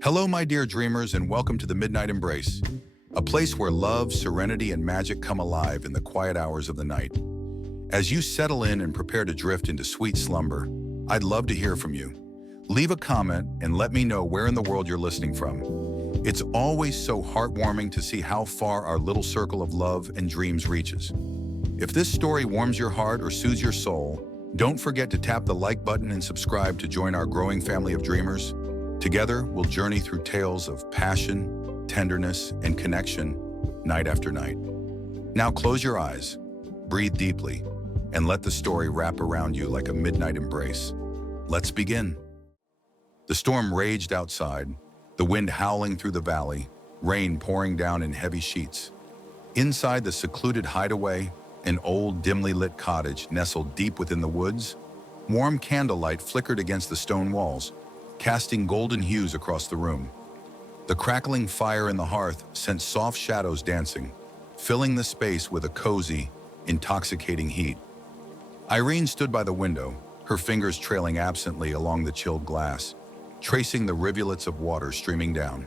Hello, my dear dreamers, and welcome to the Midnight Embrace, a place where love, serenity, and magic come alive in the quiet hours of the night. As you settle in and prepare to drift into sweet slumber, I'd love to hear from you. Leave a comment and let me know where in the world you're listening from. It's always so heartwarming to see how far our little circle of love and dreams reaches. If this story warms your heart or soothes your soul, don't forget to tap the like button and subscribe to join our growing family of dreamers. Together, we'll journey through tales of passion, tenderness, and connection, night after night. Now close your eyes, breathe deeply, and let the story wrap around you like a midnight embrace. Let's begin. The storm raged outside, the wind howling through the valley, rain pouring down in heavy sheets. Inside the secluded hideaway, an old, dimly lit cottage nestled deep within the woods, warm candlelight flickered against the stone walls, casting golden hues across the room. The crackling fire in the hearth sent soft shadows dancing, filling the space with a cozy, intoxicating heat. Irene stood by the window, her fingers trailing absently along the chilled glass, tracing the rivulets of water streaming down.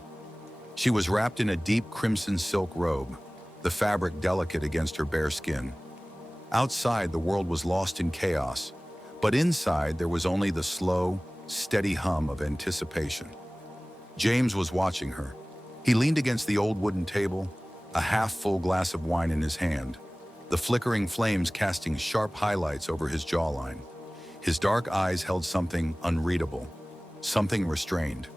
She was wrapped in a deep crimson silk robe, the fabric delicate against her bare skin. Outside, the world was lost in chaos, but inside there was only the slow, steady hum of anticipation. James was watching her. He leaned against the old wooden table, a half-full glass of wine in his hand, the flickering flames casting sharp highlights over his jawline. His dark eyes held something unreadable, something restrained.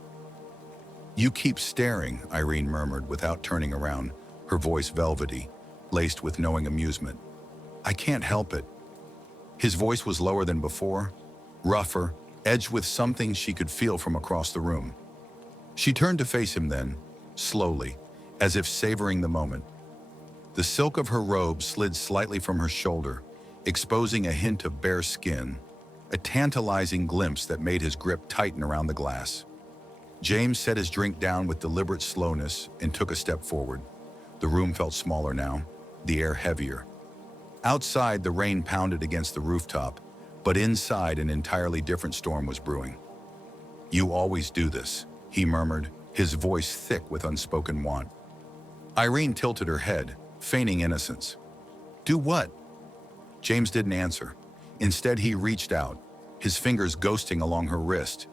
"You keep staring," Irene murmured without turning around, her voice velvety, laced with knowing amusement. "I can't help it." His voice was lower than before, rougher, edged with something she could feel from across the room. She turned to face him then, slowly, as if savoring the moment. The silk of her robe slid slightly from her shoulder, exposing a hint of bare skin, a tantalizing glimpse that made his grip tighten around the glass. James set his drink down with deliberate slowness and took a step forward. The room felt smaller now, the air heavier. Outside, the rain pounded against the rooftop, but inside an entirely different storm was brewing. "You always do this," he murmured, his voice thick with unspoken want. Irene tilted her head, feigning innocence. "Do what?" James didn't answer. Instead, he reached out, his fingers ghosting along her wrist,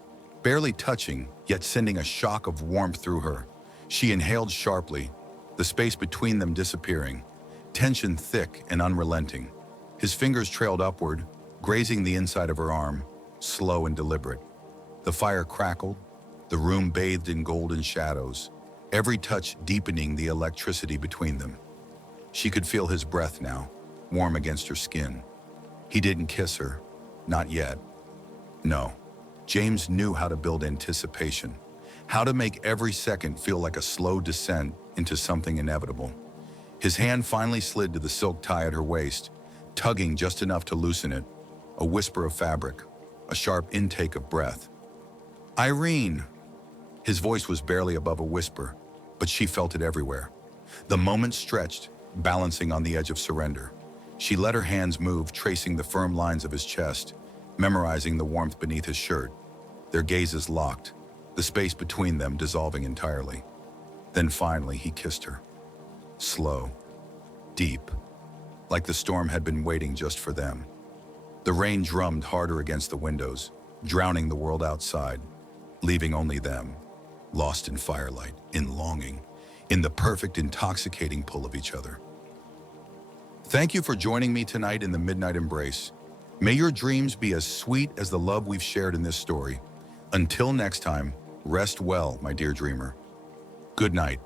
barely touching, yet sending a shock of warmth through her. She inhaled sharply, the space between them disappearing, tension thick and unrelenting. His fingers trailed upward, grazing the inside of her arm, slow and deliberate. The fire crackled, the room bathed in golden shadows, every touch deepening the electricity between them. She could feel his breath now, warm against her skin. He didn't kiss her, not yet. No, James knew how to build anticipation, how to make every second feel like a slow descent into something inevitable. His hand finally slid to the silk tie at her waist, tugging just enough to loosen it. A whisper of fabric, a sharp intake of breath. "Irene!" His voice was barely above a whisper, but she felt it everywhere. The moment stretched, balancing on the edge of surrender. She let her hands move, tracing the firm lines of his chest, memorizing the warmth beneath his shirt. Their gazes locked, the space between them dissolving entirely. Then finally he kissed her. Slow, deep, like the storm had been waiting just for them. The rain drummed harder against the windows, drowning the world outside, leaving only them, lost in firelight, in longing, in the perfect intoxicating pull of each other. Thank you for joining me tonight in the Midnight Embrace. May your dreams be as sweet as the love we've shared in this story. Until next time, rest well, my dear dreamer. Good night.